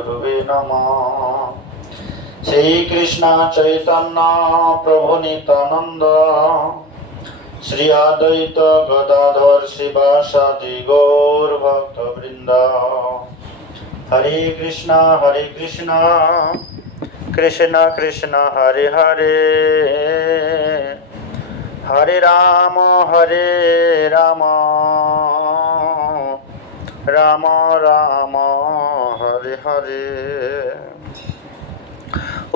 गुरुवे नमः। श्री कृष्ण चैतन्य प्रभु नित्यानंद श्री अद्वैत गदाधर शिवासादि गौर भक्त वृंद। हरे कृष्ण कृष्ण कृष्ण हरे हरे, हरे राम राम राम हरे हरे।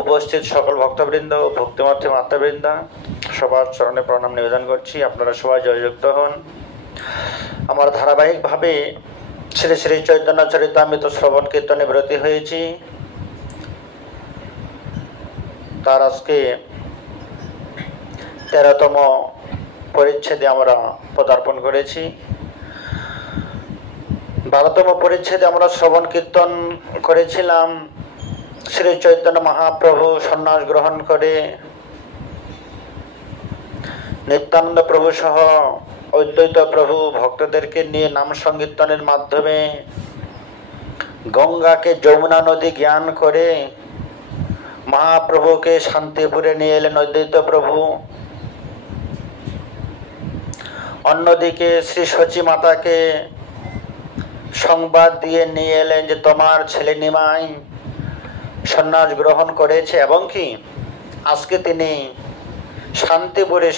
उपस्थित सकल भक्तबृंद ও ভক্তিমতী মাতাবৃন্দ সবার চরণে প্রণাম নিবেদন করছি। আপনারা সবাই জয়যুক্ত হন। আমার ধারাবাহিকভাবে শ্রী শ্রী চৈতন্য চরিতামৃত শ্রবণ কীর্তনে ব্রতী হয়েছি। তার আজকে 13তম পরিচ্ছেদে আমরা পদার্পণ করেছি। 12তম পরিচ্ছেদে আমরা শ্রবণ কীর্তন করেছিলাম শ্রী চৈতন্য মহাপ্রভু সন্ন্যাস গ্রহণ করে নিত্যানন্দ প্রভু সহ অদ্বৈত প্রভু ভক্তদেরকে নিয়ে নাম সংকীর্তনের মাধ্যমে গঙ্গাকে যমুনা নদী জ্ঞান করে মহাপ্রভুকে শান্তিপুরে নিয়ে এলেন অদ্বৈত প্রভু। অন্যদিকে শ্রী সচী মাতাকে সংবাদ দিয়ে নিয়ে এলেন যে তোমার ছেলে নিমাই সন্ন্যাস গ্রহণ করেছে এবং কি আজকে তিনি শান্তিপুরে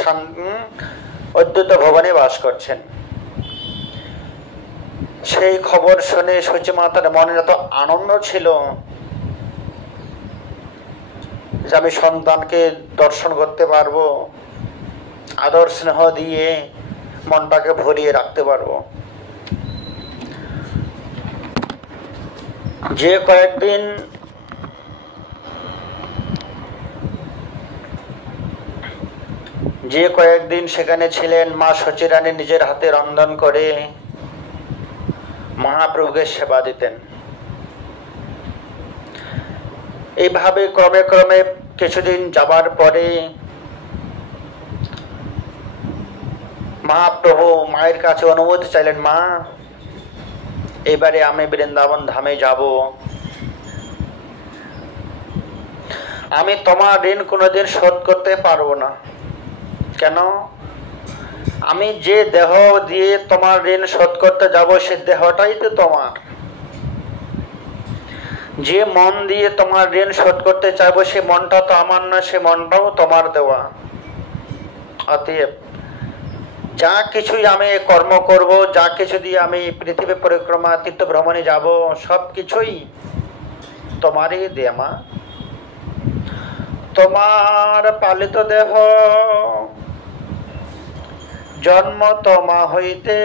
অদ্বৈত ভবনে বাস করছেন। সেই খবর শুনে সচী মাতার মনে এত আনন্দ ছিল যে আমি সন্তানকে দর্শন করতে পারবো, আদর স্নেহ দিয়ে মনটাকে ভরিয়ে রাখতে পারবো। যে কয়েকদিন সেখানে ছিলেন, মা সচী রানী নিজের হাতে রন্ধন করে মহাপ্রভুকে সেবা দিতেন। এইভাবে ক্রমে ক্রমে কিছুদিন যাবার পরে মহাপ্রভু মায়ের কাছে অনুমতি চাইলেন, মা এবারে আমি বৃন্দাবন ধামে যাব, আমি তোমার ঋণ কোনোদিন শোধ করতে পারবো না। কেন? আমি যে দেহ দিয়ে তোমার ঋণ শোধ করতে যাব সে দেহটাই তো তোমার, যে মন দিয়ে তোমার ঋণ শোধ করতে চাইবো সে মনটা তো আমার না, সে মনটাও তোমার দেওয়া। অতএব যা কিছুই আমি কর্ম করব, যা কিছু দিয়ে আমি পৃথিবী পরিক্রমা তীর্থ ভ্রমণে যাব, সব কিছুই তোমারই দেয়া মা। তোমার পালিত দেহ জন্ম তোমা হইতে,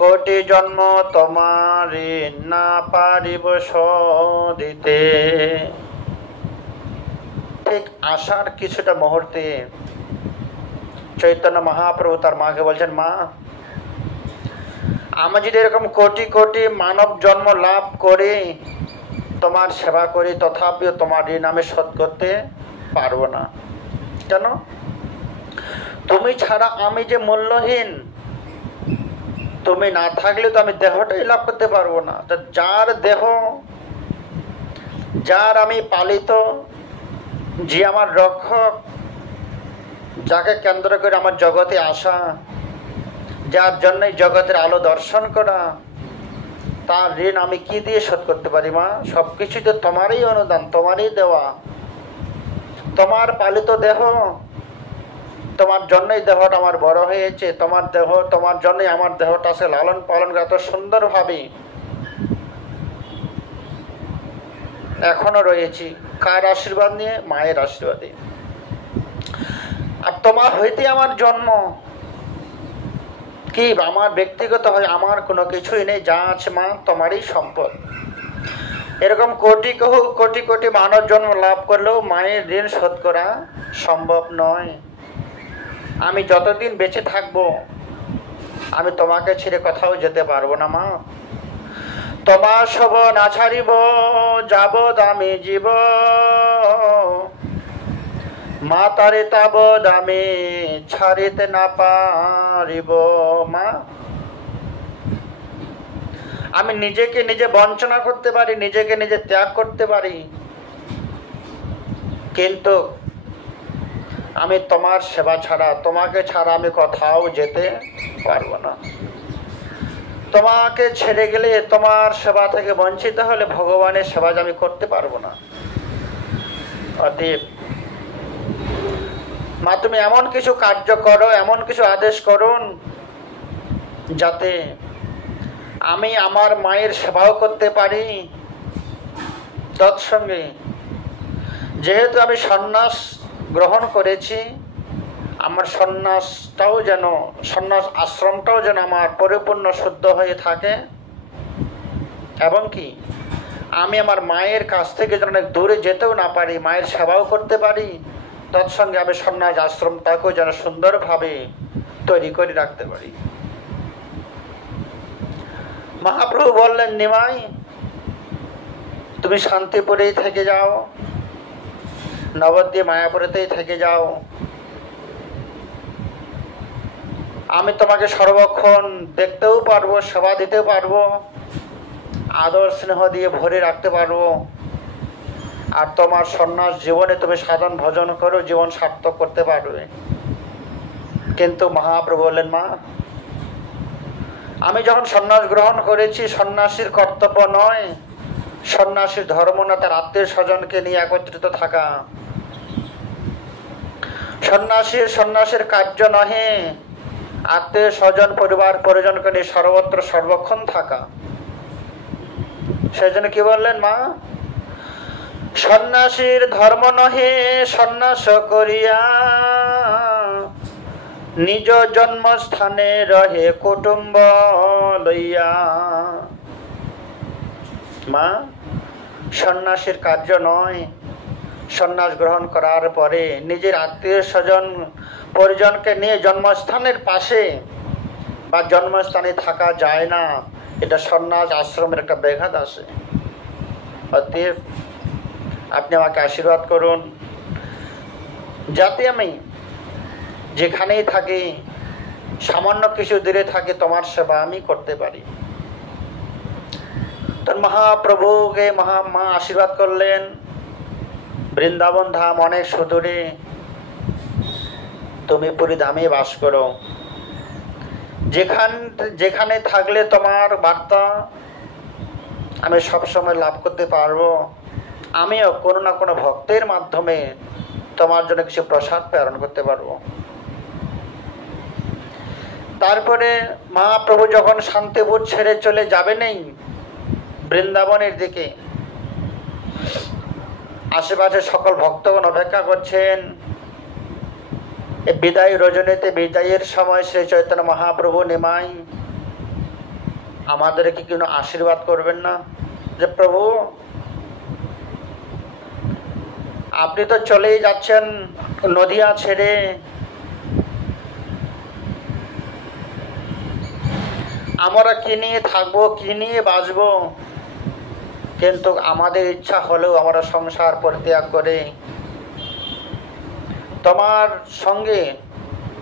কোটি জন্ম তোমার না পারিব শোধিতে। ঠিক আসার কিছুটা মুহূর্তে চৈতন্য মহাপ্রভু তার মাকে বলছেন, মা আমি যদি এরকম কোটি কোটি মানব জন্ম লাভ করে তোমার সেবা করি তথাপিও তোমার ঋণ আমি শোধ করতে পারবো না। কেন? তুমি ছাড়া আমি যে মূল্যহীন, তুমি না থাকলে তো আমি দেহটাই লাভ করতে পারবো না। যার দেহ, যার আমি পালিত, যে আমার রক্ষক, যাকে কেন্দ্র করে আমার জগতে আসা, যার জন্যই জগতের আলো দর্শন করা, তার ঋণ আমি কি দিয়ে শোধ করতে পারি মা? সবকিছু তো তোমারই অনুদান, তোমারই দেওয়া। তোমার পালিত দেহ, তোমার জন্যই দেহটা আমার বড় হয়েছে, তোমার দেহ, তোমার জন্যই আমার দেহটা সে লালন পালন করে এত সুন্দরভাবে এখনো রয়েছি। কার আশীর্বাদ নিয়ে? মায়ের আশীর্বাদে। আর তোমার হইতে আমার জন্ম। কি আমার ব্যক্তিগত হয় আমার কোনো কিছুই নেই, যা আছে মা তোমারই সম্পদ। এরকম কোটি কোটি কোটি মানব জন্ম লাভ করলেও মায়ের ঋণ শোধ করা সম্ভব নয়। আমি যতদিন বেঁচে থাকবো আমি তোমাকে ছেড়ে কোথাও যেতে পারবো না মা। তোমার সব না ছাড়িব যাবৎ আমি জীব, মা তারে তাবৎ আমি ছাড়িতে না পারিব। মা আমি নিজেকে নিজে বঞ্চনা করতে পারি, নিজেকে নিজে ত্যাগ করতে পারি, কিন্তু আমি তোমার সেবা ছাড়া, তোমাকে ছাড়া আমি কোথাও যেতে পারবো না। তোমাকে ছেড়ে গেলে, তোমার সেবা থেকে বঞ্চিত হলে ভগবানের সেবা আমি করতে পারবো না। অতএব মা, তুমি এমন কিছু কার্য করো, এমন কিছু আদেশ করুন যাতে আমি আমার মায়ের সেবাও করতে পারি, তৎসঙ্গে যেহেতু আমি সন্ন্যাস গ্রহণ করেছি, আমার সন্ন্যাসটাও যেন, সন্ন্যাস আশ্রমটাও যেন আমার পরিপূর্ণ শুদ্ধ হয়ে থাকে, এবং কি আমি আমার মায়ের কাছ থেকে যেন অনেক দূরে যেতেও না পারি, মায়ের সেবাও করতে পারি, তৎসঙ্গে আমি সন্ন্যাস আশ্রমটাকেও যেন সুন্দরভাবে তৈরি করে রাখতে পারি। মহাপ্রভু বললেন, নিমাই তুমি শান্তিপুরেই থেকে যাও, নবদ্বীপ মায়াপুরেতেই থেকে যাও, আমি তোমাকে সর্বক্ষণ দেখতেও পারবো, সেবা দিতে পারবো, আদর স্নেহ দিয়ে ভরে রাখতে পারবো, আর তোমার সন্ন্যাস জীবনে তুমি সাধন ভজন করো, জীবন সার্থক করতে পারবে। কিন্তু মহাপ্রভু বললেন, মা আমি যখন সন্ন্যাস গ্রহণ করেছি, সন্ন্যাসীর কর্তব্য নয়, সন্ন্যাসীর ধর্ম না তার আত্মীয় স্বজনকে নিয়ে একত্রিত থাকা, সন্ন্যাসীর কার্য নহে আত্মীয় স্বজন পরিবার পরিজনকে নিয়ে সর্বত্র সর্বক্ষণ থাকা। সেই জন্য কি বললেন মা, সন্ন্যাসীর ধর্ম নহে সন্ন্যাস করিয়া নিজ জন্মস্থানে রহে কুটুম্ব লইয়া। মা, সন্ন্যাসীর কার্য নয় সন্ন্যাস গ্রহণ করার পরে নিজের আত্মীয় স্বজন পরিজনকে নিয়ে জন্মস্থানের পাশে বা জন্মস্থানে থাকা যায় না, এটা সন্ন্যাস আশ্রমের একটা ব্যাঘাত আছে। অতএব আপনি আমাকে আশীর্বাদ করুন যাতে আমি যেখানেই থাকি, সামান্য কিছু দূরে থাকি, তোমার সেবা আমি করতে পারি। তখন মহাপ্রভুকে মা আশীর্বাদ করলেন, বৃন্দাবন ধাম অনেক সুদূরে, তুমি পুরী ধামে বাস করো, যেখানে থাকলে তোমার বার্তা আমি সবসময় লাভ করতে পারবো, আমিও কোনো না কোনো ভক্তের মাধ্যমে তোমার জন্য কিছু প্রসাদ প্রেরণ করতে পারবো। তারপরে মহাপ্রভু যখন শান্তিপুর ছেড়ে চলে যাবেনই বৃন্দাবনের দিকে, আশেপাশে সকল ভক্তগণ অপেক্ষা করছেন। এই বিদায় রজনীতে, বিদায়ের সময় শ্রী চৈতন্য মহাপ্রভু নিমাই আমাদেরকে কোনো আশীর্বাদ করবেন না যে প্রভু আপনি তো চলেই যাচ্ছেন নদিয়া ছেড়ে, আমরা কি নিয়ে থাকবো, কি নিয়ে বাঁচবো, কিন্তু আমাদের ইচ্ছা হলেও আমরা সংসার পরিত্যাগ করে তোমার সঙ্গে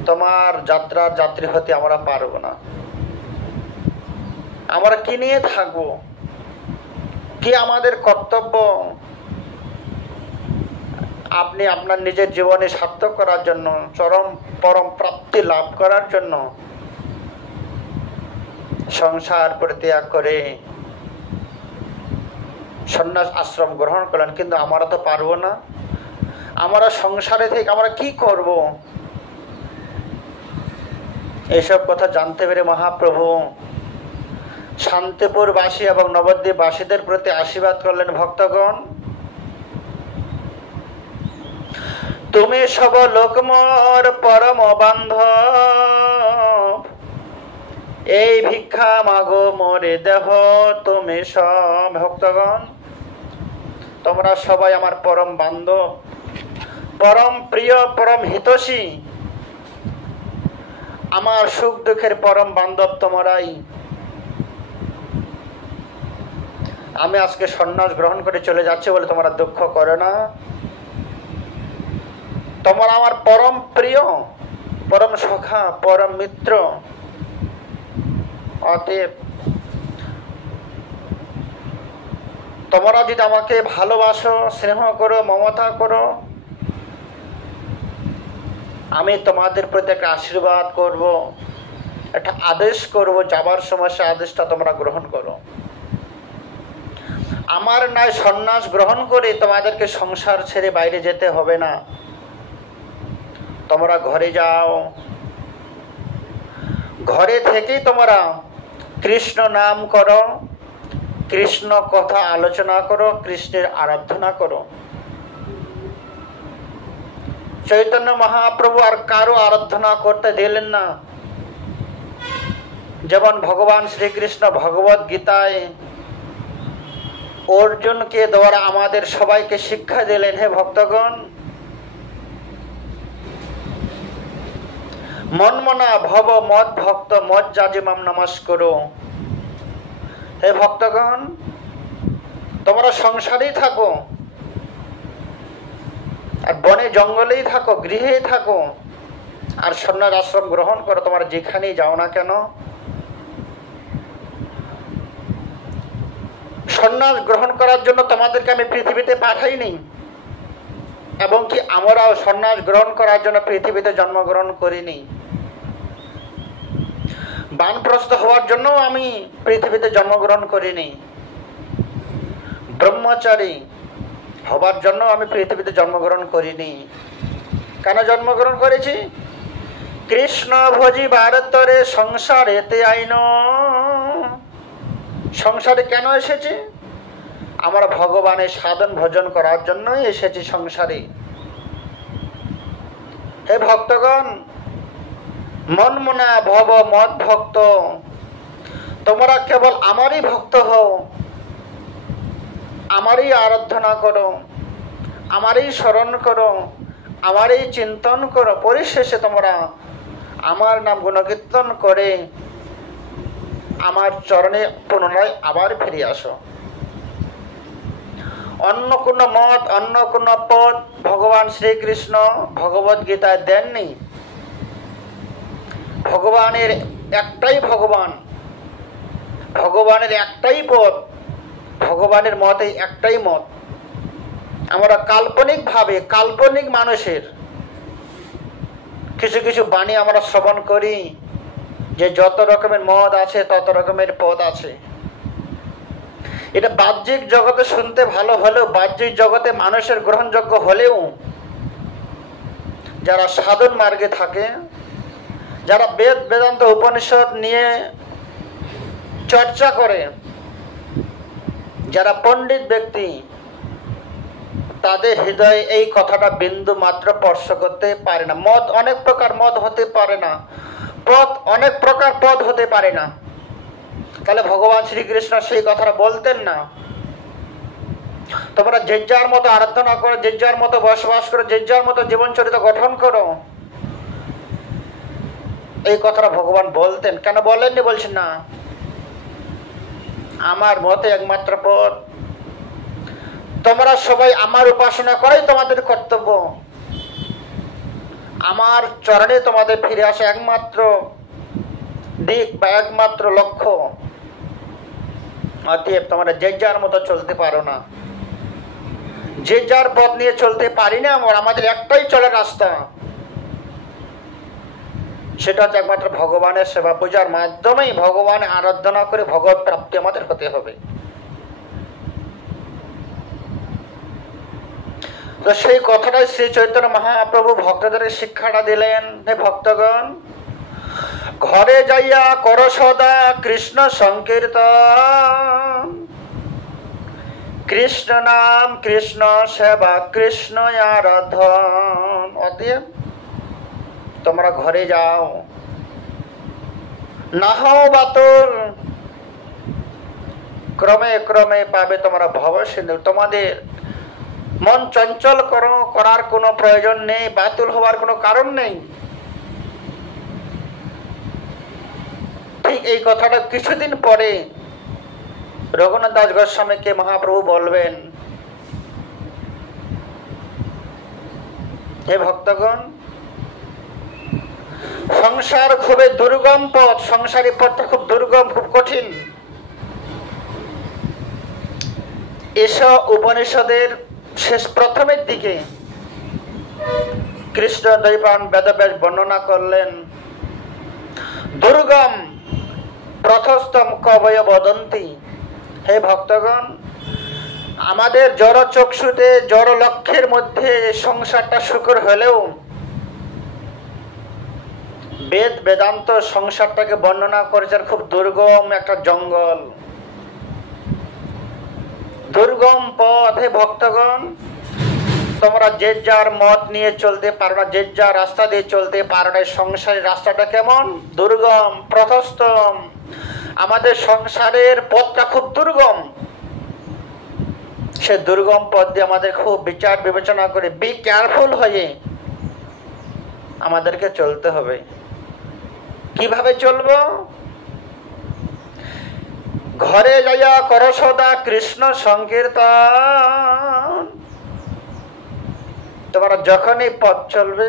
তোমার যাত্রার যাত্রী হতে আমরা পারবো না। আমরা কি নিয়ে থাকবো, কি আমাদের কর্তব্য, আপনি আপনার নিজের জীবনে সার্থক করার জন্য, পরম প্রাপ্তি লাভ করার জন্য সংসার পরিত্যাগ করে সন্ন্যাস আশ্রম গ্রহণ করলেন। কিন্তু আমরা তো পারবো না, আমরা সংসারে থেকে আমরা কি করব? এইসব কথা জানতে পেরে মহাপ্রভু শান্তিপুরবাসী এবং নবদ্বীপবাসীদের প্রতি আশীর্বাদ করলেন, ভক্তগণ তুমি সব লোকমর পরম বান্ধব, এই ভিক্ষা মাগো মোরে দেহ তুমি সব। ভক্তগণ তোমরা সবাই আমার পরম বান্ধব, পরম প্রিয়, পরম হিতৈষী, আমার সুখ দুঃখের পরম বান্ধব তোমরাই। আমি আজকে সন্ন্যাস গ্রহণ করে চলে যাচ্ছি বলে তোমরা দুঃখ করো না, তোমরা আমার পরম প্রিয়, পরম সখা, পরম মিত্র। অতএব তোমরা যদি আমাকে ভালোবাসো, স্নেহ করো, মমতা করো, আমি তোমাদের প্রতি একটা আশীর্বাদ করব, একটা আদেশ করব, যাবার সময় সে আদেশটা তোমরা গ্রহণ করো। আমার ন্যায় সন্ন্যাস গ্রহণ করে তোমাদেরকে সংসার ছেড়ে বাইরে যেতে হবে না। তোমরা ঘরে যাও, ঘরে থেকেই তোমরা কৃষ্ণ নাম করো, কৃষ্ণ কথা আলোচনা করো, কৃষ্ণের আরাধনা করো। চৈতন্য মহাপ্রভু আর কারো আরাধনা করতে দিলেন না। যেমন ভগবান শ্রীকৃষ্ণ ভগবত গীতায় অর্জুনকে দ্বারা আমাদের সবাইকে শিক্ষা দিলেন, হে ভক্তগণ, মনমনা ভব মদ ভক্ত মদ যাজিমাম নমস্করো। হে ভক্তগণ, তোমরা সংসারেই থাকো, আর বনে জঙ্গলেই থাকো, গৃহেই থাকো, আর সন্ন্যাস আশ্রম গ্রহণ করো, তোমরা যেখানেই যাও না কেন। সন্ন্যাস গ্রহণ করার জন্য তোমাদেরকে আমি পৃথিবীতে পাঠাইনি, এবং কি আমরাও সন্ন্যাস গ্রহণ করার জন্য পৃথিবীতে জন্মগ্রহণ করিনি। বানপ্রস্থ হওয়ার জন্য আমি পৃথিবীতে জন্মগ্রহণ করিনি। ব্রহ্মচারী হবার জন্য আমি পৃথিবীতে জন্মগ্রহণ করিনি। কেন জন্মগ্রহণ করেছি? কৃষ্ণ ভোজি ভারতরে সংসারেতে আইন। সংসারে কেন এসেছি? আমরা ভগবানের সাধন ভজন করার জন্যই এসেছি সংসারে। হে ভক্তগণ, মনমনা ভব মদ ভক্ত, তোমরা কেবল আমারই ভক্ত হও, আমারই আরাধনা করো, আমারই স্মরণ করো, আমারই চিন্তন করো। পরিশেষে তোমরা আমার নাম গুণকীর্তন করে আমার চরণে পুনরায় আবার ফিরে আসো। অন্য কোনো মত, অন্য কোনো পদ ভগবান শ্রীকৃষ্ণ ভগবত গীতায় দেননি। ভগবানের একটাই ভগবান, ভগবানের একটাই পদ, ভগবানের মতে একটাই মত। আমরা কাল্পনিকভাবে, কাল্পনিক মানুষের কিছু কিছু বাণী আমরা শ্রবণ করি, যে যত রকমের মত আছে তত রকমের পদ আছে। এটা বাহ্যিক জগতে শুনতে ভালো হলেও, বাহ্যিক জগতে মানুষের গ্রহণযোগ্য হলেও, যারা সাধন মার্গে থাকে, যারা বেদ বেদান্ত উপনিষদ নিয়ে চর্চা করে, যারা পণ্ডিত ব্যক্তি, তাদের হৃদয়ে এই কথাটা বিন্দু মাত্র স্পর্শ করতে পারে না। মত অনেক প্রকার মত হতে পারে না, পথ অনেক প্রকার পথ হতে পারে না। তাহলে ভগবান শ্রীকৃষ্ণ সেই কথাটা বলতেন না, তোমরা যে যার মতো আরাধনা করো, যে যার মতো বসবাস করো, যে যার মতো জীবনচরিত গঠন করো। এই কথাটা ভগবান বলতেন। কেন বলেননি? বলছেন না, আমার মতে একমাত্র পথ, তোমরা সবাই আমার উপাসনা করাই তোমাদের কর্তব্য, আমার চরণে তোমাদের ফিরে আসা একমাত্র দিক বা একমাত্র লক্ষ্য। অতএব তোমরা যে যার মতো চলতে পারো না, যে যার পথ নিয়ে চলতে পারি না। আমাদের একটাই চলার রাস্তা, সেটা হচ্ছে একমাত্র ভগবানের সেবা পূজার মাধ্যমেই ভগবানের আরাধনা করে ভগবত প্রাপ্তি আমাদের হতে হবে। তো সেই কথাটাই শ্রী চৈতন্য মহাপ্রভু ভক্তদের শিক্ষাটা দিলেন। হে ভক্তগণ, ঘরে যাইয়া কর সদা কৃষ্ণ সংকীর্তন, কৃষ্ণ নাম কৃষ্ণ সেবা কৃষ্ণ আরাধন। অতএব তোমরা ঘরে যাও, না হও বাতুল, ক্রমে ক্রমে পাবে তোমরা ভবসিন্ধু। তোমাদের মন চঞ্চল করার কোনো প্রয়োজন নেই, বাতুল হওয়ার কোনো কারণ নেই। ঠিক এই কথাটা কিছুদিন পরে রঘুনাথ দাস গোস্বামীকে মহাপ্রভু বলবেন, হে ভক্তগণ, সংসার খুবই দুর্গম পথ, সংসারী পথটা খুব দুর্গম, খুব কঠিন। এসব উপনিষদের শেষ প্রথমের দিকে কৃষ্ণ দ্বৈপায়ন বেদব্যাস বর্ণনা করলেন, দুর্গম প্রথস্তম কবয় বদন্তি। হে ভক্তগণ, আমাদের জড় চক্ষুতে জড় লক্ষ্যের মধ্যে সংসারটা সুখের হলেও বেদ বেদান্ত সংসারটাকে বর্ণনা করেছেন খুব দুর্গম একটা জঙ্গল, দুর্গম পথ। হে ভক্তগণ, তোমরা যে যার মত নিয়ে চলতে পারো না, যে যার রাস্তা দিয়ে চলতে পারো না। সংসারের রাস্তাটা কেমন? দুর্গম প্রশস্তম। আমাদের সংসারের পথটা খুব দুর্গম। সে দুর্গম পথ দিয়ে আমাদের খুব বিচার বিবেচনা করে বি কেয়ারফুল হয়ে আমাদেরকে চলতে হবে। কিভাবে চলবো? ঘরে যাইয়া কর সদা কৃষ্ণ সংকীর্তন। তোমরা যখনই পথ চলবে,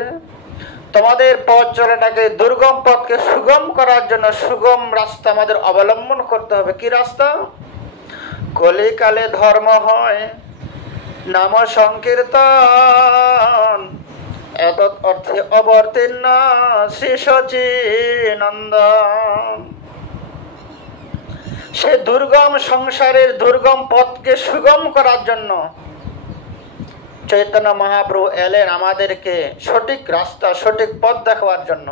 তোমাদের পথ চলাটাকে দুর্গম পথকে সুগম করার জন্য সুগম রাস্তা আমাদের অবলম্বন করতে হবে। কি রাস্তা? কলিকালে ধর্ম হয় নাম সংকীর্তন, এত অর্থে অবতীর্ণ শ্রী সচিনন্দন। সে দুর্গম সংসারের দুর্গম পথকে সুগম করার জন্য চৈতন্য মহাপ্রভু এলেন আমাদেরকে সঠিক রাস্তা সঠিক পথ দেখাবার জন্য।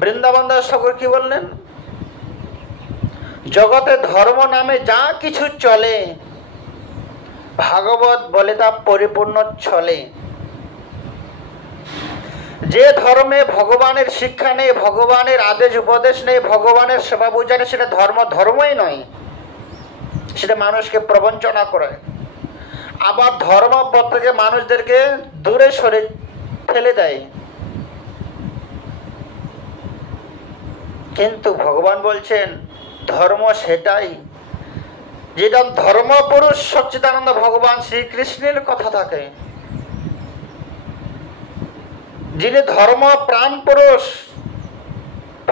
বৃন্দাবন দাস ঠাকুর কি বললেন? জগতে ধর্ম নামে যা কিছু চলে, ভাগবত বলে তা পরিপূর্ণ চলে। যে ধর্মে ভগবানের শিক্ষা নেই, ভগবানের আদেশ উপদেশ নেই, ভগবানের সেবা পূজা নেই, সেটা ধর্ম ধর্মই নয়, সেটা মানুষকে প্রবঞ্চনা করে। আবার ধর্ম পথ থেকে মানুষদেরকে দূরে সরে ফেলে দেয়। কিন্তু ভগবান বলছেন ধর্ম সেটাই যেটা ধর্মপুরুষ সচ্চিদানন্দ ভগবান শ্রীকৃষ্ণের কথা থাকে, যিনি ধর্ম প্রাণ পুরুষ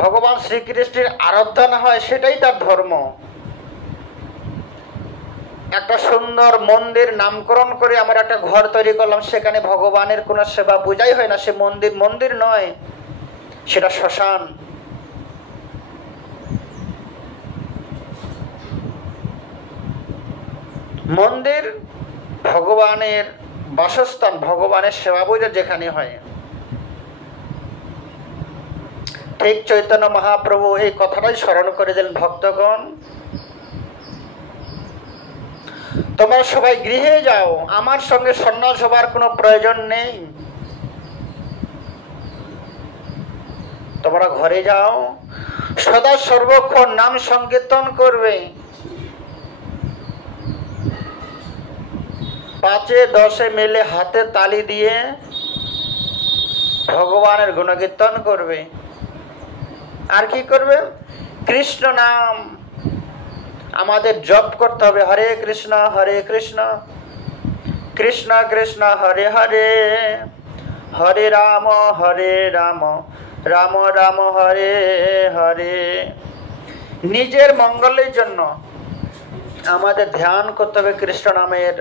ভগবান শ্রীকৃষ্ণের আরাধনা হয়, সেটাই তার ধর্ম। একটা সুন্দর মন্দির নামকরণ করে আমরা একটা ঘর তৈরি করলাম, সেখানে ভগবানের কোনো সেবা পূজাই হয় না, সে মন্দির মন্দির নয়, সেটা শ্মশান। মন্দির ভগবানের বাসস্থান, ভগবানের সেবা পূজা যেখানে হয়। ঠিক চৈতন্য মহাপ্রভু এই কথাটাই স্মরণ করে দিলেন, ভক্তগণ তোমরা সবাই গৃহে যাও, আমার সঙ্গে সন্ন্যাস হবার কোনো প্রয়োজন নেই। তোমরা ঘরে যাও, সদা সর্বক্ষণ নাম সংকীর্তন করবে, 5-10 মিলে হাতে তালি দিয়ে ভগবানের গুণকীর্তন করবে। আর কি করবে? কৃষ্ণ নাম আমাদের জপ করতে হবে। হরে কৃষ্ণ কৃষ্ণ কৃষ্ণ হরে হরে, হরে রাম রাম রাম হরে হরে। নিজের মঙ্গলের জন্য আমাদের ধ্যান করতে হবে কৃষ্ণ নামের,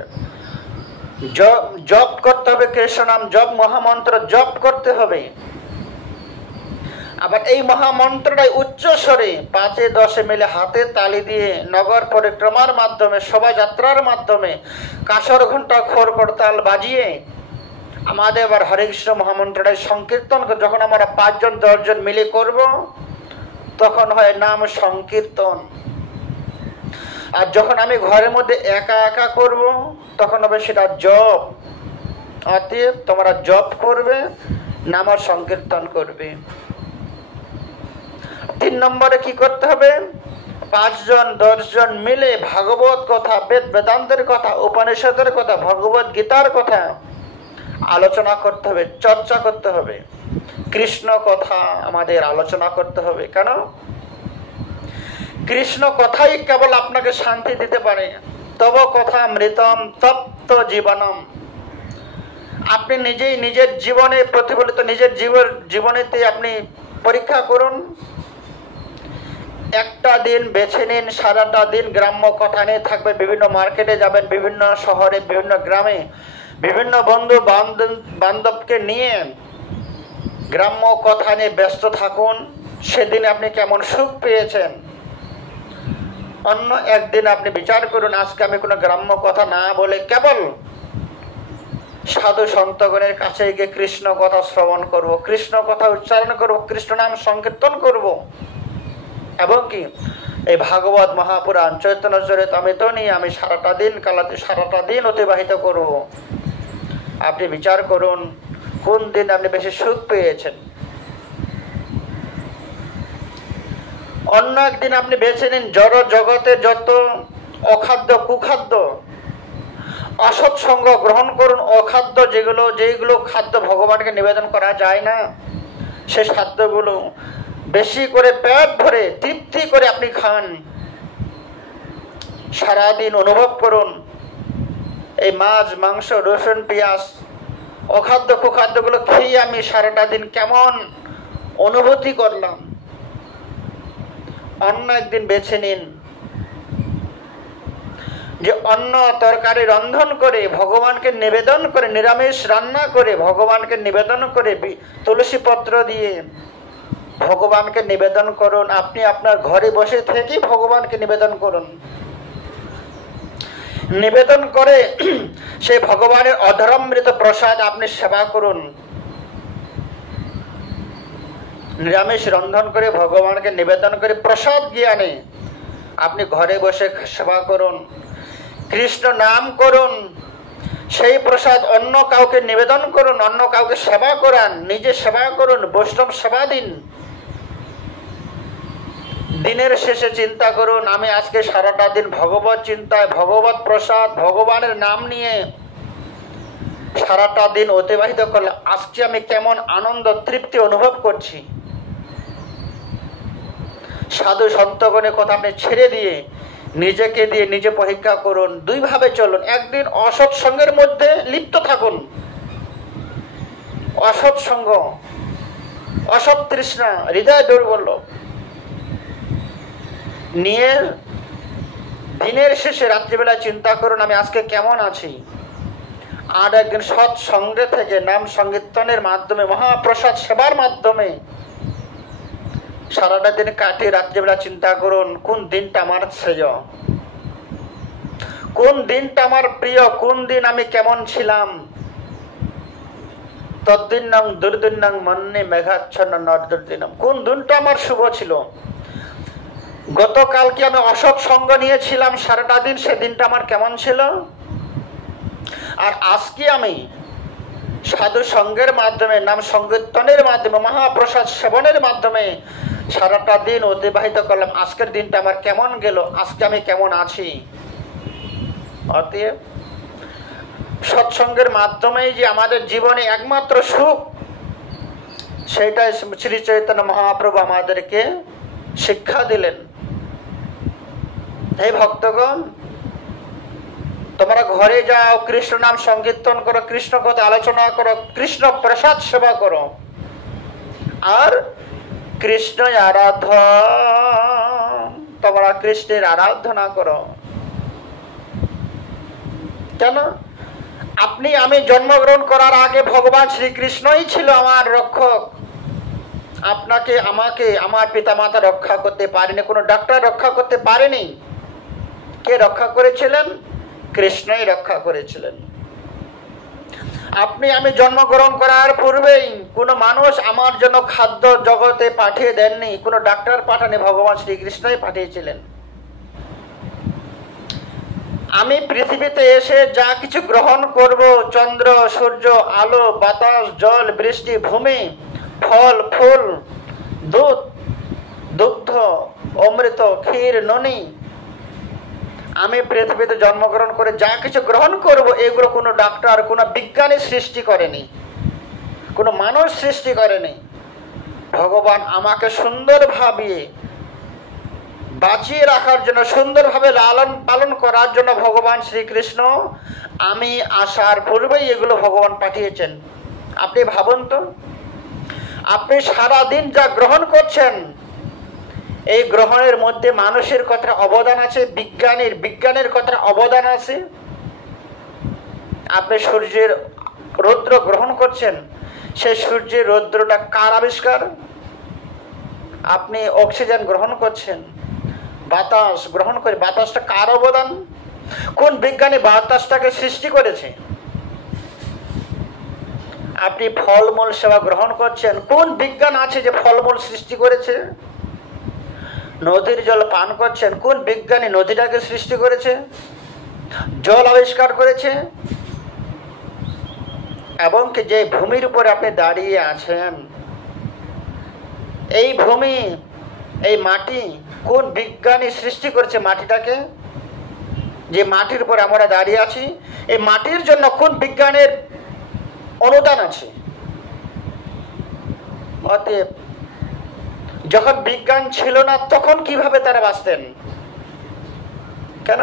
জপ করতে হবে কৃষ্ণ নাম, জপ মহামন্ত্র জপ করতে হবে। আবার এই মহামন্ত্রটাই উচ্চ স্বরে 5-10 মিলে হাতে তালি দিয়ে নগর পরিক্রমার মাধ্যমে, শোভাযাত্রার মাধ্যমে, কাঁসর ঘণ্টা খোর করতাল বাজিয়ে আমাদের আবার হরে কৃষ্ণ মহামন্ত্রটাই সংকীর্তন। যখন আমরা 5-10 জন মিলে করব, তখন হয় নাম সংকীর্তন। আর যখন আমি ঘরের মধ্যে একা একা করব, তখন হবে সেটা জপ। অতএব তোমরা জপ করবে, নাম সংকীর্তন করবে। 3 নম্বরে কি করতে হবে? 5-10 জন মিলে ভাগবত কথা, বেদ বেদান্তের কথা, উপনিষদের কথা, ভগবত গীতার কথা আলোচনা করতে হবে, চর্চা করতে হবে। কৃষ্ণ কথা আমাদের আলোচনা করতে হবে। কেন? কৃষ্ণ কথাই কেবল আপনাকে শান্তি দিতে পারে। তব কথা মৃতম তপ্ত জীবনম। আপনি নিজেই নিজের জীবনে প্রতিফলিত, নিজের জীবনেতে আপনি পরীক্ষা করুন। একটা দিন বেছে নিন, সারাটা দিন গ্রাম্য কথা নিয়ে থাকবে, বিভিন্ন মার্কেটে যাবেন, বিভিন্ন শহরে, বিভিন্ন গ্রামে, বিভিন্ন বন্ধু বান্ধবকে নিয়ে গ্রাম্য কথা নিয়ে ব্যস্ত থাকুন। সেদিন আপনি কেমন সুখ পেয়েছেন। অন্য একদিন আপনি বিচার করুন, আজকে আমি কোনো গ্রাম্য কথা না বলে কেবল সাধু সন্তগণের কাছে গিয়ে কৃষ্ণ কথা শ্রবণ করব, কৃষ্ণ কথা উচ্চারণ করব, কৃষ্ণ নাম সংকীর্তন করব, এবং কি এই ভাগবত মহাপুরাণ চৈতন্য চরিতামৃত নিয়ে আমি সারাটা দিন অতিবাহিত করব। আপনি বিচার করুন কোন দিন আপনি বেশি সুখ পেয়েছেন। অন্য একদিন আপনি বেছে নিন জড় জগতে যত অখাদ্য কুখাদ্য অসৎসঙ্গ গ্রহণ করুন। অখাদ্য যেগুলো খাদ্য ভগবানকে নিবেদন করা যায় না, সেই খাদ্যগুলো বেশি করে পেট ভরে তৃপ্তি করে আপনি খান। সারাদিন অনুভব করুন এই মাছ মাংস রসুন পেঁয়াজ অখাদ্য কুখাদ্যগুলো খেয়ে আমি সারাটা দিন কেমন অনুভূতি করলাম। অন্য একদিন বেছে নিন যে অন্ন তরকারি রন্ধন করে ভগবানকে নিবেদন করে, নিরামিষ রান্না করে ভগবানকে নিবেদন করে, তুলসী পত্র দিয়ে ভগবানকে নিবেদন করুন। আপনি আপনার ঘরে বসে থেকেই ভগবানকে নিবেদন করুন। নিবেদন করে সেই ভগবানের অধরামৃত প্রসাদ আপনি সেবা করুন। নিরামিষ রন্ধন করে ভগবানকে নিবেদন করে প্রসাদ জ্ঞানে আপনি ঘরে বসে সেবা করুন, কৃষ্ণ নাম করুন, সেই প্রসাদ অন্য কাউকে নিবেদন করুন, অন্য কাউকে সেবা করান, নিজে সেবা করুন, বৈষ্ণব সেবা দিন। দিনের শেষে চিন্তা করুন আমি আজকে সারাটা দিন ভগবত চিন্তায়, ভগবত প্রসাদ, ভগবানের নাম নিয়ে সারাটা দিন অতিবাহিত করলে আজকে আমি কেমন আনন্দ তৃপ্তি অনুভব করছি। সাধু সন্তগণের কথা আপনি ছেড়ে দিয়ে নিজেকে দিয়ে নিজে পরীক্ষা করুন। দুইভাবে চলুন। একদিন অসৎ সঙ্গের মধ্যে লিপ্ত থাকুন, অসৎ সঙ্গ, অসৎ তৃষ্ণা, হৃদয় দুর্বল নিয়ে দিনের শেষে রাত্রিবেলা চিন্তা করুন আমি আজকে কেমন আছি। আর একদিন সৎ সঙ্গে থেকে নাম সংকীর্তনের মাধ্যমে মহাপ্রসাদ সেবার মাধ্যমে সারাটা দিন কাটিয়ে রাত্রিবেলা চিন্তা করুন কোন দিনটা আমার শ্রেয়, কোন দিনটা আমার প্রিয়, কোন দিন আমি কেমন ছিলাম। তদ্দিনং দুর্দিনং মন্যে মেঘাচ্ছন্ন নর্দুর্দিনম, কোন দিনটা আমার শুভ ছিল। গতকালকে আমি অসৎ সঙ্গ নিয়েছিলাম সারাটা দিন, সেদিনটা আমার কেমন ছিল। আর আজকে আমি সাধু সঙ্গের মাধ্যমে নাম সংকীর্তনের মাধ্যমে মহাপ্রসাদ সেবনের মাধ্যমে সারাটা দিন অতিবাহিত করলাম, আজকের দিনটা আমার কেমন গেল, আজকে আমি কেমন আছি। অতএব সৎসঙ্গের মাধ্যমেই যে আমাদের জীবনে একমাত্র সুখ, সেইটাই শ্রী চৈতন্য মহাপ্রভু আমাদেরকে শিক্ষা দিলেন। হে ভক্তগণ, তোমরা ঘরে যাও, কৃষ্ণ নাম সংকীর্তন করো, কৃষ্ণ কথা আলোচনা করো, কৃষ্ণ প্রসাদ সেবা করো, আর কৃষ্ণ আরাধনা, তোমরা কৃষ্ণের আরাধনা করো। কেন? আপনি আমি জন্মগ্রহণ করার আগে ভগবান শ্রীকৃষ্ণই ছিল আমার রক্ষক। আপনাকে আমাকে আমার পিতামাতা রক্ষা করতে পারেনি, কোনো ডাক্তার রক্ষা করতে পারেনি। কে রক্ষা করেছিলেন? কৃষ্ণই রক্ষা করেছিলেন। আপনি আমি জন্মগ্রহণ করার পূর্বেই কোনো মানুষ আমার জন্য খাদ্য জগতে পাঠিয়ে দেননি, কোনো ডাক্তার পাঠানি, ভগবান শ্রীকৃষ্ণই পাঠিয়েছিলেন। আমি পৃথিবীতে এসে যা কিছু গ্রহণ করব, চন্দ্র সূর্য আলো বাতাস জল বৃষ্টি ভূমি ফল ফুল দুধ দুগ্ধ অমৃত ক্ষীর ননি, আমি পৃথিবীতে জন্মগ্রহণ করে যা কিছু গ্রহণ করব, এগুলো কোনো ডাক্তার কোনো বিজ্ঞানী সৃষ্টি করেনি, কোনো মানুষ সৃষ্টি করেনি। ভগবান আমাকে সুন্দরভাবে বাঁচিয়ে রাখার জন্য, সুন্দরভাবে লালন পালন করার জন্য ভগবান শ্রীকৃষ্ণ আমি আসার পূর্বেই এগুলো ভগবান পাঠিয়েছেন। আপনি ভাবুন তো, আপনি সারাদিন যা গ্রহণ করছেন, এই গ্রহণের মধ্যে মানুষের কথার অবদান আছে, বিজ্ঞানের কথার অবদান আছে। আপনি সূর্যের রৌদ্র গ্রহণ করছেন, সেই সূর্যের রৌদ্রটা কার আবিষ্কার? আপনি অক্সিজেন গ্রহণ করছেন, বাতাস গ্রহণ করে, বাতাসটা কার অবদান? কোন বিজ্ঞানী বাতাসটাকে সৃষ্টি করেছে? আপনি ফলমূল সেবা গ্রহণ করছেন, কোন বিজ্ঞান আছে যে ফলমূল সৃষ্টি করেছে? নদীর জল পান করছেন, কোন বিজ্ঞানী নদীটাকে সৃষ্টি করেছে, জল আবিষ্কার করেছে? এবং কি যে ভূমির উপরে আপনি দাঁড়িয়ে আছেন, এই ভূমি, এই মাটি, কোন বিজ্ঞানী সৃষ্টি করেছে মাটিটাকে? যে মাটির উপর আমরা দাঁড়িয়ে আছি, এই মাটির জন্য কোন বিজ্ঞানের অনুদান আছে? অতএব যখন বিজ্ঞান ছিল না তখন কিভাবে তারা বাঁচতেন? কেন?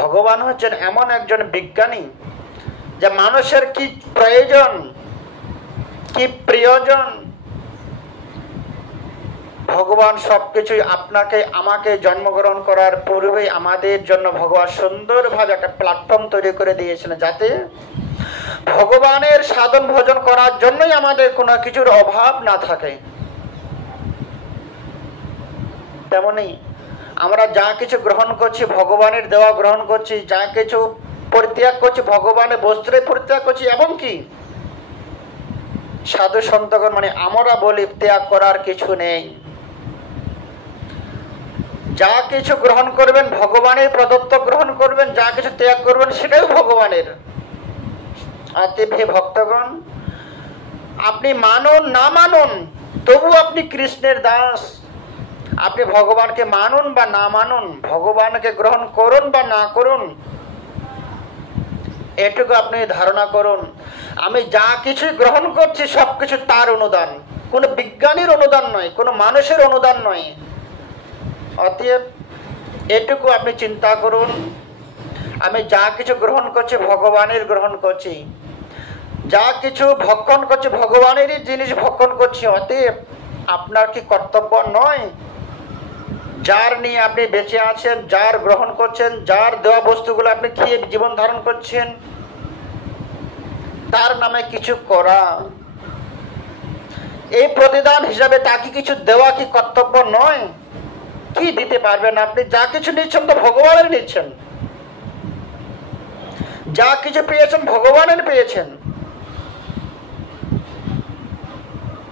ভগবান হচ্ছেন এমন একজন বিজ্ঞানী যে মানুষের কি প্রয়োজন, কি প্রয়োজন, ভগবান সবকিছুই আপনাকে আমাকে জন্মগ্রহণ করার পূর্বেই আমাদের জন্য ভগবান সুন্দরভাবে একটা প্ল্যাটফর্ম তৈরি করে দিয়েছিলেন, যাতে ভগবানের সাধন ভজন করার জন্যই আমাদের কোনো কিছুর অভাব না থাকে। তেমনি আমরা যা কিছু গ্রহণ করছি ভগবানের দেওয়া গ্রহণ করছি, যা কিছু পরিত্যাগ করছি ভগবানের বস্ত্রে পরিত্যাগ করছি। এবং কি সাধু সন্তগণ মানে আমরা বলি ত্যাগ করার কিছু নেই, যা কিছু গ্রহণ করবেন ভগবানের প্রদত্ত গ্রহণ করবেন, যা কিছু ত্যাগ করবেন সেটাই ভগবানের। অতএব হে ভক্তগণ, আপনি মানুন না মানুন তবু আপনি কৃষ্ণের দাস। আপনি ভগবানকে মানুন বা না মানুন, ভগবানকে গ্রহণ করুন বা না করুন, এটুকু আপনি ধারণা করুন, আমি যা কিছু গ্রহণ করছি সবকিছু তার অনুদান, কোনো বিজ্ঞানীর অনুদান নয়, কোনো মানুষের অনুদান নয়। অতএব এটুকু আপনি চিন্তা করুন, আমি যা কিছু গ্রহণ করছি ভগবানের গ্রহণ করছি, যা কিছু ভক্ষণ করছি ভগবানেরই জিনিস ভক্ষণ করছি। অতএব আপনার কি কর্তব্য নয়, যার নিয়ে আপনি বেঁচে আছেন, যার গ্রহণ করছেন, যার দেওয়া বস্তুগুলো আপনি খেয়ে জীবন ধারণ করছেন, তার নামে কিছু করা, এই প্রতিদান হিসাবে তাকে কিছু দেওয়া কি কর্তব্য নয়? কি দিতে পারবেন আপনি? যা কিছু নিচ্ছেন তো ভগবানের নিচ্ছেন, যা কিছু পেয়েছেন ভগবানের পেয়েছেন,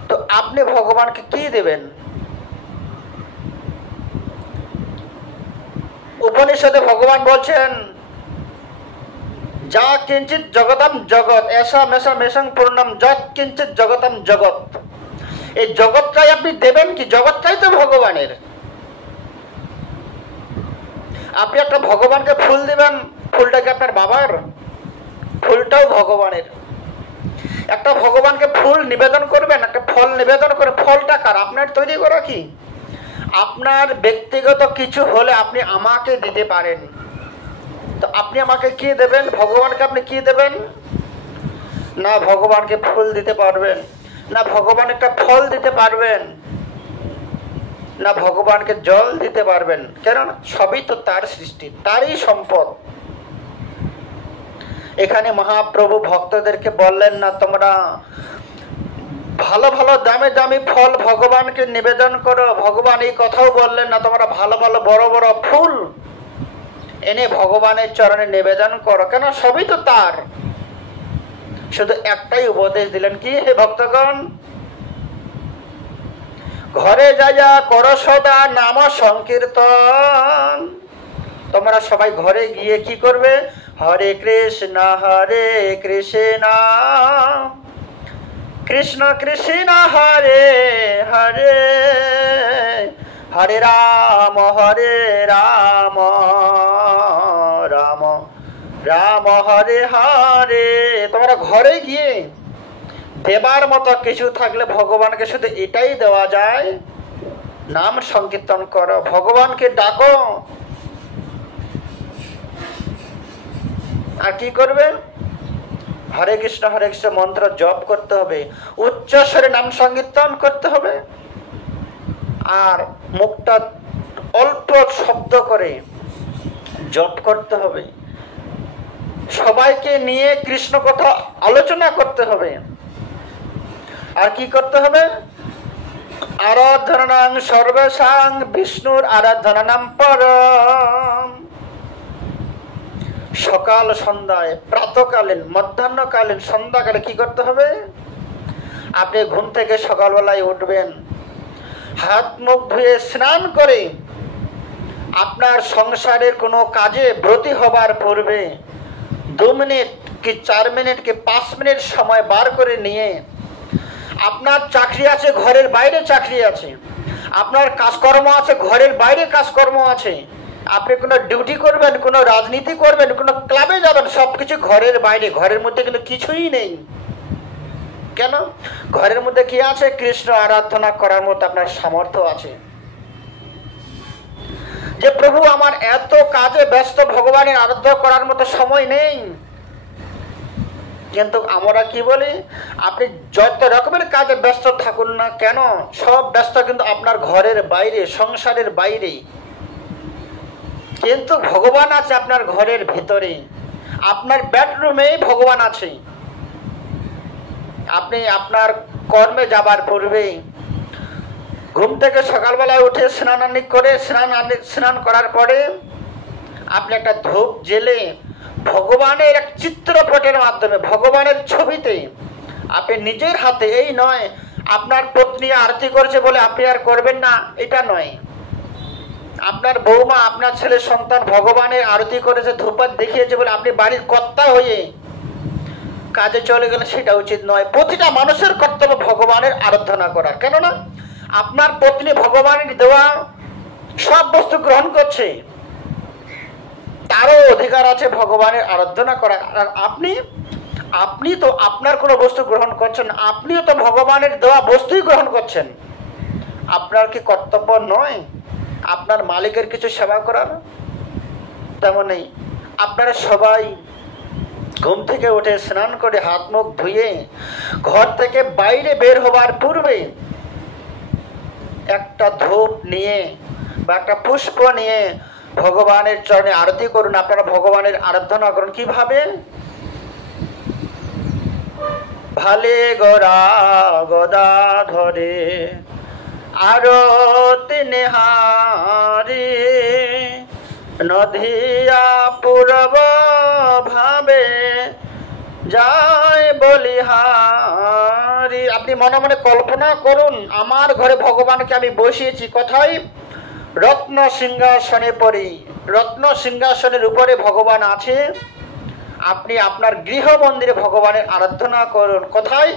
তো আপনি ভগবানকে কি দেবেন? উপনিষদে ভগবান বলছেন, যা কিঞ্চিত জগতম জগৎ এসা মেশা মেশং পূর্ণম যৎ কিঞ্চিত জগতম জগৎ। এই জগৎটাই আপনি দেবেন কি? জগৎটাই তো ভগবানের। আপনি একটা ভগবানকে ফুল দিবেন, ফুলটা কি আপনার বাবার? ফুলটাও ভগবানের। একটা ভগবানকে ফুল নিবেদন করবেন, একটা ফল নিবেদন করে, ফলটা কার? আপনার তৈরি করা কি? আপনার ব্যক্তিগত কিছু হলে আপনি আমাকে দিতে পারেন, তো আপনি আমাকে কি দেবেন? ভগবানকে আপনি কি দেবেন? না ভগবানকে ফুল দিতে পারবেন, না ভগবান একটা ফল দিতে পারবেন, না ভগবানকে জল দিতে পারবেন। কেন? সবই তো তার সৃষ্টি, তারই সম্পদ। এখানে মহাপ্রভু ভক্তদেরকে বললেন না তোমরা ভালো ভালো দামি দামি ফল ভগবানকে নিবেদন করো, ভগবান এই কথাও বললেন না তোমরা ভালো ভালো বড় বড় ফুল এনে ভগবানের চরণে নিবেদন করো। কেন? সবই তো তার। শুধু একটাই উপদেশ দিলেন, কি? হে ভক্তগণ, ঘরে যাইয়া কর সদা নাম সংকীর্তন। তোমরা সবাই ঘরে গিয়ে কি করবে? হরে কৃষ্ণ কৃষ্ণ কৃষ্ণ হরে হরে, হরে রাম রাম রাম হরে হরে। তোমরা ঘরে গিয়ে দেবার মতো কিছু থাকলে ভগবানকে শুধু এটাই দেওয়া যায়, নাম সংকীর্তন করো, ভগবানকে ডাকো। আর কি করবে? হরে কৃষ্ণ মন্ত্র জপ করতে হবে, উচ্চস্বরে নাম সংকীর্তন করতে হবে। আর মুখটা অল্প শব্দ করে জপ করতে হবে, সবাইকে নিয়ে কৃষ্ণ কথা আলোচনা করতে হবে। আর কি করতে হবে? আরাধনাং সর্বসাং বিষ্ণুর আরাধনানাম পরম। সকাল সন্ধ্যায়, প্রাতকালীন, মধ্যাহ্নকালীন, সন্ধ্যাকালে কি করতে হবে? আপনি ঘুম থেকে সকালবেলায় উঠবেন, হাত মুখ ধুয়ে স্নান করে আপনার সংসারের কোনো কাজে ব্রতী হবার পূর্বে 2 মিনিট কি 4 মিনিট কি 5 মিনিট সময় বার করে নিয়ে, আপনার চাকরি আছে, ঘরের বাইরে চাকরি আছে, আপনার কাজকর্ম আছে, ঘরের বাইরে কাজকর্ম আছে, আপনি কোনো ডিউটি করবেন, কোনো রাজনীতি করবেন, কোনো ক্লাবে যাবেন, সব কিছু ঘরের বাইরে। ঘরের মধ্যে কিন্তু কিছুই নেই। কেন? ঘরের মধ্যে কি আছে? কৃষ্ণ আরাধনা করার মতো আপনার সামর্থ্য আছে। যে প্রভু আমার এত কাজে ব্যস্ত, ভগবানের আরাধনা করার মতো সময় নেই। কিন্তু আমরা কি বলি? আপনি যত রকমের কাজে ব্যস্ত থাকুন না কেন, সব ব্যস্ত কিন্তু আপনার ঘরের বাইরে, সংসারের বাইরে। কিন্তু ভগবান আছে আপনার ঘরের ভিতরে, আপনার বেডরুমেই ভগবান আছে। আপনি আপনার কর্মে যাবার পূর্বে ঘুম থেকে সকালবেলায় উঠে স্নান করার পরে আপনি একটা ধূপ জেলে ভগবানের এক চিত্রপটের মাধ্যমে, ভগবানের ছবিতে আপনি নিজের হাতে, এই নয় আপনার পত্নী আরতি করেছে বলে আপনি আর করবেন না, এটা নয়। আপনার বৌমা, আপনার ছেলে সন্তান ভগবানের আরতি করেছে, ধূপপাত দেখিয়েছে বলে আপনি বাড়ির কর্তা হয়ে কাজে চলে গেলে সেটা উচিত নয়। প্রতিটা মানুষের কর্তব্য ভগবানের আরাধনা করা। কেননা আপনার পত্নী ভগবানের দেওয়া সব বস্তু গ্রহণ করছে, তারও অধিকার আছে ভগবানের আরাধনা করা। আর আপনি তো আপনার কোনো বস্তু গ্রহণ করছেন, আপনিও তো ভগবানের দেওয়া বস্তুই গ্রহণ করছেন। আপনার কি কর্তব্য নয় আপনার মালিকের কিছু সেবা করার? তেমনই আপনারা সবাই ঘুম থেকে উঠে স্নান করে হাত মুখ ধুয়ে ঘর থেকে বাইরে বের হবার পূর্বে একটা ধূপ নিয়ে বা একটা পুষ্প নিয়ে ভগবানের চরণে আরতি করুন। আপনারা ভগবানের আরাধনা করুন। কিভাবে? ভালে গড়া গদা ধরে আরতি নেহারি নদিয়া পূর্ব ভাবে যায় বলিহারি। আপনি মনে মনে কল্পনা করুন, আমার ঘরে ভগবানকে আমি বসিয়েছি। কোথায়? রত্ন সিংহাসনে পড়ি, রত্ন সিংহাসনের উপরে ভগবান আছে। আপনি আপনার গৃহ মন্দিরে ভগবানের আরাধনা করুন। কোথায়?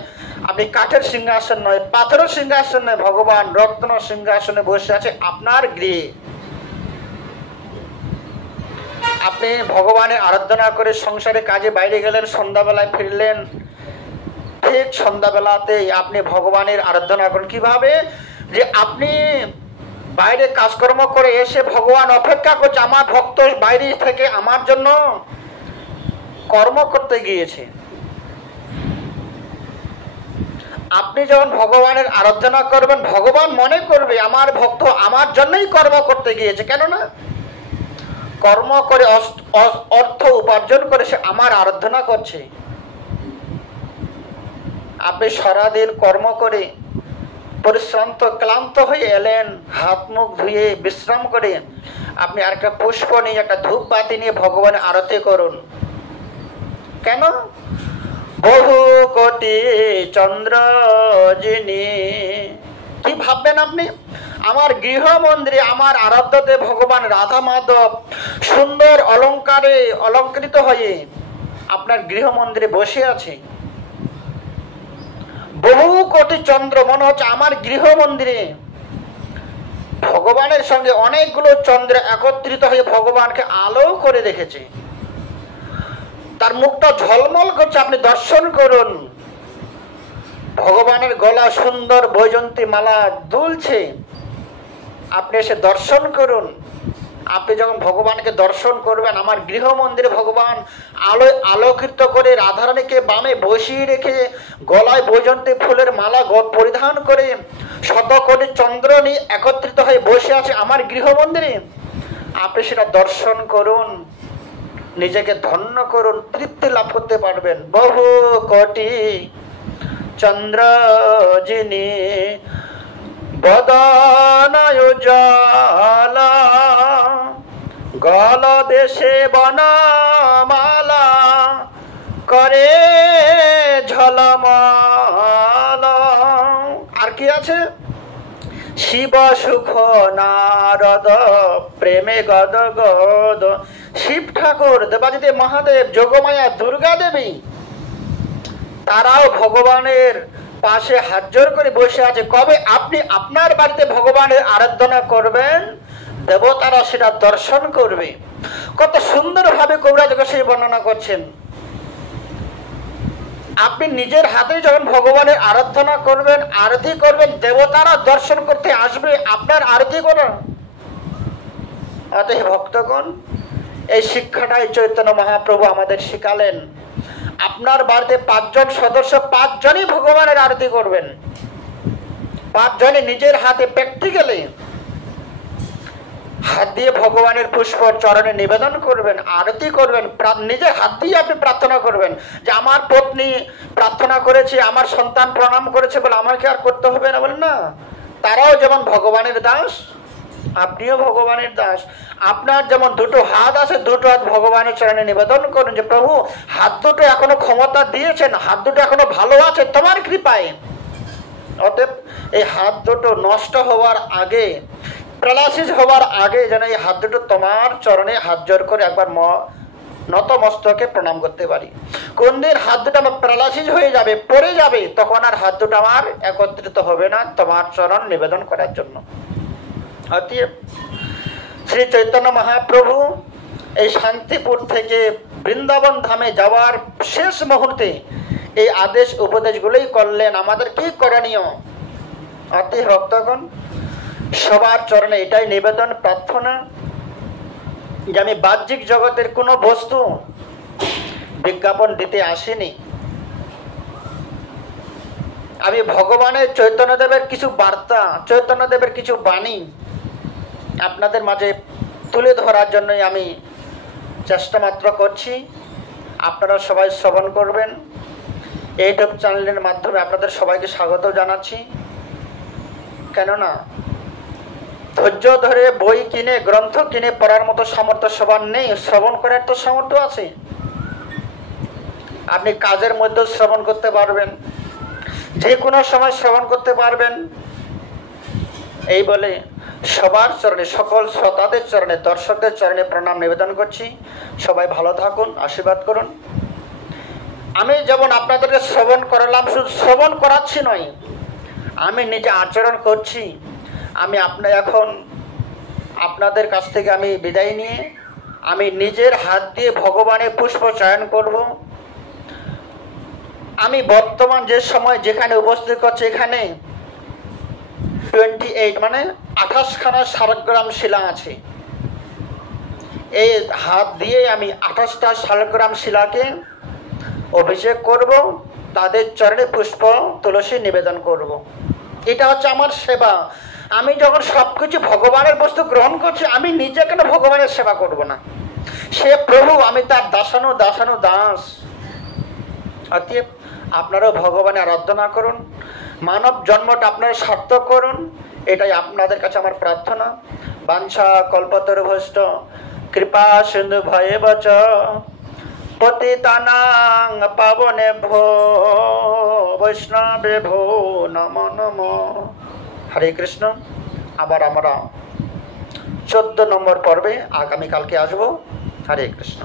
আপনি কাঠের সিংহাসন নয়, পাথরের সিংহাসন নয়, ভগবান রত্ন সিংহাসনে বসে আছে আপনার গৃহে। আপনি ভগবানের আরাধনা করে সংসারে কাজে বাইরে গেলেন, সন্ধ্যাবেলায় ফিরলেন, ঠিক সন্ধ্যাবেলাতেই আপনি ভগবানের আরাধনা করুন। কিভাবে? যে আপনি বাইরে কাজকর্ম করে এসে ভগবান অপেক্ষা করছে, আমার ভক্ত বাইরে থেকে আমার জন্য কর্ম করতে গিয়েছে। আপনি যখন ভগবানের আরাধনা করবেন, ভগবান মনে করবে আমার ভক্ত আমার জন্যই কর্ম করতে গিয়েছে। কেননা কর্ম করে অর্থ উপার্জন করে সে আমার আরাধনা করছে। আপনি সারাদিন কর্ম করে পরিশ্রান্ত ক্লান্ত হয়ে এলেন, হাত মুখ ধুয়ে বিশ্রাম করে আপনি আরেকটা পুষ্প নিয়ে, একটা ধূপ বাতি নিয়ে ভগবানের আরতি করুন। কেন? বহু কোটি চন্দ্র যিনি। কি ভাববেন আপনি? আমার গৃহ মন্দিরে আমার আরাধ্যতে ভগবান রাধা মাধব সুন্দর অলঙ্কারে অলঙ্কৃত হয়ে আপনার গৃহ মন্দিরে বসে আছে। বহু কোটি চন্দ্র, মনে হচ্ছে আমার গৃহ মন্দিরে ভগবানের সঙ্গে অনেকগুলো চন্দ্র একত্রিত হয়ে ভগবানকে আলো করে রেখেছে। তার মুখটা ঝলমল করছে, আপনি দর্শন করুন। ভগবানের গলা সুন্দর বৈজন্তী মালা দুলছে, আপনি এসে দর্শন করুন। আপনি যখন ভগবানকে দর্শন করবেন, আমার গৃহ মন্দিরে ভগবান আলোয় আলোকিত করে রাধারানীকে বামে বসিয়ে রেখে গলায় বৈজন্তী ফুলের মালা পরিধান করে শত কোটি চন্দ্র নিয়ে একত্রিত হয়ে বসে আছে আমার গৃহ মন্দিরে। আপনি সেটা দর্শন করুন, নিজেকে ধন্য করুন, তৃপ্তি লাভ করতে পারবেন। বহু কোটি চন্দ্র যিনি বদনায় উজালা, গল দেশে বনমালা করে ঝলমল। আর কি আছে? শিব সুখ নারদ প্রেমে গদ গদ। শিব ঠাকুর, দেবাদিদেব মহাদেব, যোগমায়া, দুর্গা দেবী, তারাও ভগবানের পাশে হাত জোর করে বসে আছে। কবে আপনি আপনার বাড়িতে ভগবানের আরাধনা করবেন, দেবতারা সেটা দর্শন করবে। কত সুন্দরভাবে কবিরাজ গোসাই বর্ণনা করছেন। আপনি নিজের হাতে যখন ভগবানের আরাধনা করবেন, আরতি করবেন, দেবতারা দর্শন করতে আসবে আপনার আরতি করা। অতএব ভক্তগণ, এই শিক্ষাটাই চৈতন্য মহাপ্রভু আমাদের শিখালেন। আপনার বাড়িতে 5 জন সদস্য, 5 জনই ভগবানের আরতি করবেন। 5 জনে নিজের হাতে প্র্যাকটিক্যালি হাত দিয়ে ভগবানের পুষ্প চরণে নিবেদন করবেন, আরতি করবেন। নিজের হাত দিয়ে আপনি প্রার্থনা করবেন যে আমার পত্নী প্রার্থনা করেছে, আমার সন্তান প্রণাম করেছে বলে আমাকে আর করতে হবে না। বলেন না, তারাও যেমন ভগবানের দাস, আপনিও ভগবানের দাস। আপনার যেমন 2টো হাত আছে, 2টো হাত ভগবানের চরণে নিবেদন করুন যে প্রভু, হাত দুটো এখনো ক্ষমতা দিয়েছেন, হাত দুটো এখনো ভালো আছে তোমার কৃপায়। অতএব এই হাত দুটো নষ্ট হওয়ার আগে, প্যারালাইসিস হওয়ার আগে যেন এই হাত দুটো তোমার চরণে হাত জোর করে একবার নত মস্তকে প্রণাম করতে পারি। কোন দিন হাত দুটো আমার প্যারালাইসিস হয়ে যাবে, পড়ে যাবে, তখন আর হাত দুটো আমার একত্রিত হবে না তোমার চরণ নিবেদন করার জন্য। অতএব শ্রী চৈতন্য মহাপ্রভু এই শান্তিপুর থেকে বৃন্দাবন ধামে যাওয়ার শেষ মুহূর্তে এই আদেশ উপদেশগুলোই করলেন। আমাদের কি করণীয়? অতএব ভক্তগণ, সবার চরণে এটাই নিবেদন, প্রার্থনা যে আমি বাহ্যিক জগতের কোনো বস্তু বিজ্ঞাপন দিতে আসিনি। আমি ভগবানের চৈতন্যদেবের কিছু বার্তা, চৈতন্যদেবের কিছু বাণী আপনাদের মাঝে তুলে ধরার জন্যই আমি চেষ্টা মাত্র করছি। আপনারা সবাই শ্রবণ করবেন। ইউটিউব চ্যানেলের মাধ্যমে আপনাদের সবাইকে স্বাগত জানাচ্ছি। কেননা ধৈর্য ধরে বই কিনে, গ্রন্থ কিনে পড়ার মতো সামর্থ্য সবার নেই, শ্রবণ করার তো সামর্থ্য আছে। আপনি কাজের মধ্যে শ্রবণ করতে পারবেন, যে কোনো সময় শ্রবণ করতে পারবেন। এই বলে সবার চরণে, সকল শ্রোতাদের চরণে, দর্শকদের চরণে প্রণাম নিবেদন করছি। সবাই ভালো থাকুন, আশীর্বাদ করুন। আমি যেমন আপনাদেরকে শ্রবণ করালাম, শুধু শ্রবণ করাচ্ছি নয়, আমি নিজে আচরণ করছি। আমি এখন আপনাদের কাছ থেকে আমি বিদায় নিয়ে আমি নিজের হাত দিয়ে ভগবানের পুষ্প চয়ন করব। আমি বর্তমান যে সময় যেখানে উপস্থিত করছি, এখানে 28 মানে 28খানা শালগ্রাম শিলা আছে। এই হাত দিয়ে আমি 28টা শালগ্রাম শিলাকে অভিষেক করব, তাদের চরণে পুষ্প তুলসী নিবেদন করব। এটা হচ্ছে আমার সেবা। আমি যখন সব কিছু ভগবানের বস্তু গ্রহণ করছি, আমি নিজে কেন ভগবানের সেবা করব না? সে প্রভু, আমি তার দাসানু দাস। অতএব আপনারাও ভগবানের আরাধনা করুন, মানব জন্মটা আপনারা সার্থক করুন, এটাই আপনাদের কাছে আমার প্রার্থনা। বাঞ্ছা কল্পতরুভ্যশ্চ কৃপা সিন্ধু ভয়েবচ পতিতানাং পাবনেভ্যো বৈষ্ণবেভ্যো নমো নমো। হরে কৃষ্ণ। আবার আমরা 14 নম্বর পর্বে আগামীকালকে আসবো। হরে কৃষ্ণ।